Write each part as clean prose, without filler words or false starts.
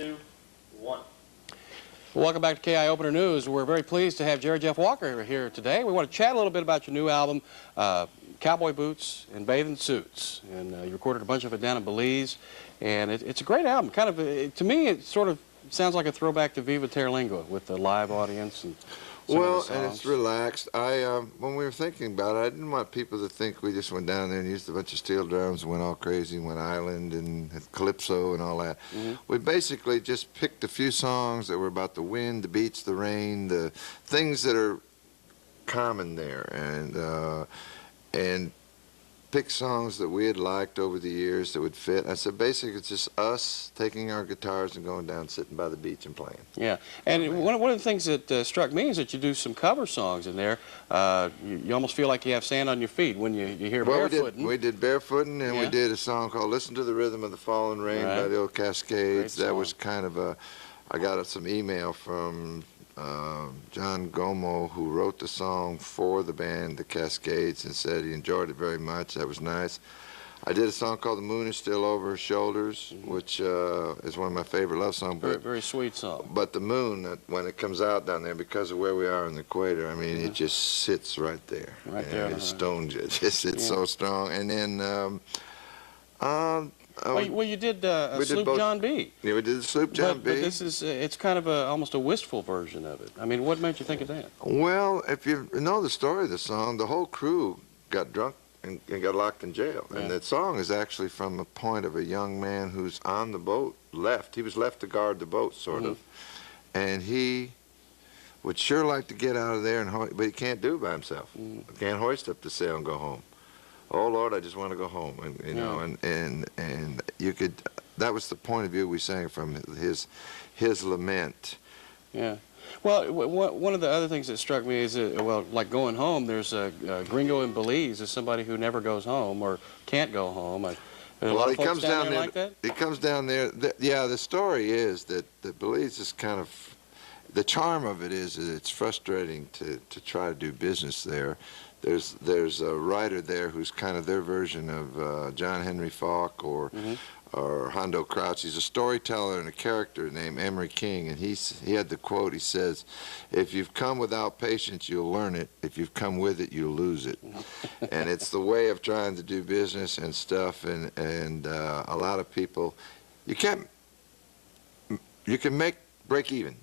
2, 1. Welcome back to KEYE Opener News. We're very pleased to have Jerry Jeff Walker here today. We want to chat a little bit about your new album, Cowboy Boots and Bathing Suits. And you recorded a bunch of it down in Belize. And it's a great album. Kind of, to me, it sort of sounds like a throwback to Viva Terlingua with the live audience. And well, and it's relaxed. When we were thinking about it, I didn't want people to think we just went down there and used a bunch of steel drums and went all crazy, went island and had calypso and all that. We basically just picked a few songs that were about the wind, the beach, the rain, the things that are common there, and picked songs that we had liked over the years that would fit. I said, basically, it's just us taking our guitars and going down, sitting by the beach and playing. Yeah, and one of the things that struck me is that you do some cover songs in there. You almost feel like you have sand on your feet when you hear Barefootin'. We did Barefootin', and we did a song called Listen to the Rhythm of the Falling Rain by the old Cascades. That was kind of a, I got some email from John Gomo, who wrote the song for the band, the Cascades, and said he enjoyed it very much. That was nice. I did a song called The Moon Is Still Over Her Shoulders, which is one of my favorite love songs. Very sweet song. But the moon, when it comes out down there, because of where we are in the equator, I mean, it just sits right there. Right there. It stones you. It just sits so strong. And then well, you did Sloop John B. Yeah, we did the Sloop John B. But this is, it's kind of almost a wistful version of it. I mean, what made you think of that? Well, if you know the story of the song, the whole crew got drunk and got locked in jail. And that song is actually from the point of a young man who's on the boat, left. He was left to guard the boat, sort of. And he would sure like to get out of there, but he can't do it by himself. Can't hoist up the sail and go home. Oh Lord, I just want to go home, and you know, and you could. That was the point of view we sang from his lament. Yeah. Well, one of the other things that struck me is that, well, like going home. There's a gringo in Belize is somebody who never goes home or can't go home. Well, he comes down there like that. He comes down there. Yeah, the story is that Belize is kind of. The charm of it is that it's frustrating to try to do business there. There's a writer there who's kind of their version of John Henry Falk or Hondo Crouch. He's a storyteller and a character named Emery King, and he had the quote. He says, "If you've come without patience, you'll learn it. If you've come with it, you'll lose it." And it's the way of trying to do business and stuff. And a lot of people, you can break even.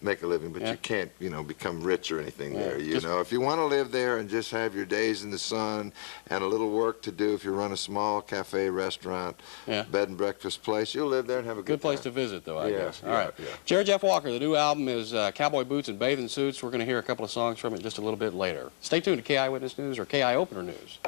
Make a living, but you can't, become rich or anything there. You know, if you want to live there and just have your days in the sun and a little work to do, if you run a small cafe, restaurant, bed and breakfast place, you'll live there and have a good place time. to visit, though, I guess. All right. Jerry Jeff Walker, the new album is Cowboy Boots and Bathing Suits. We're going to hear a couple of songs from it just a little bit later. Stay tuned to KEYE Witness News or KEYE Opener News.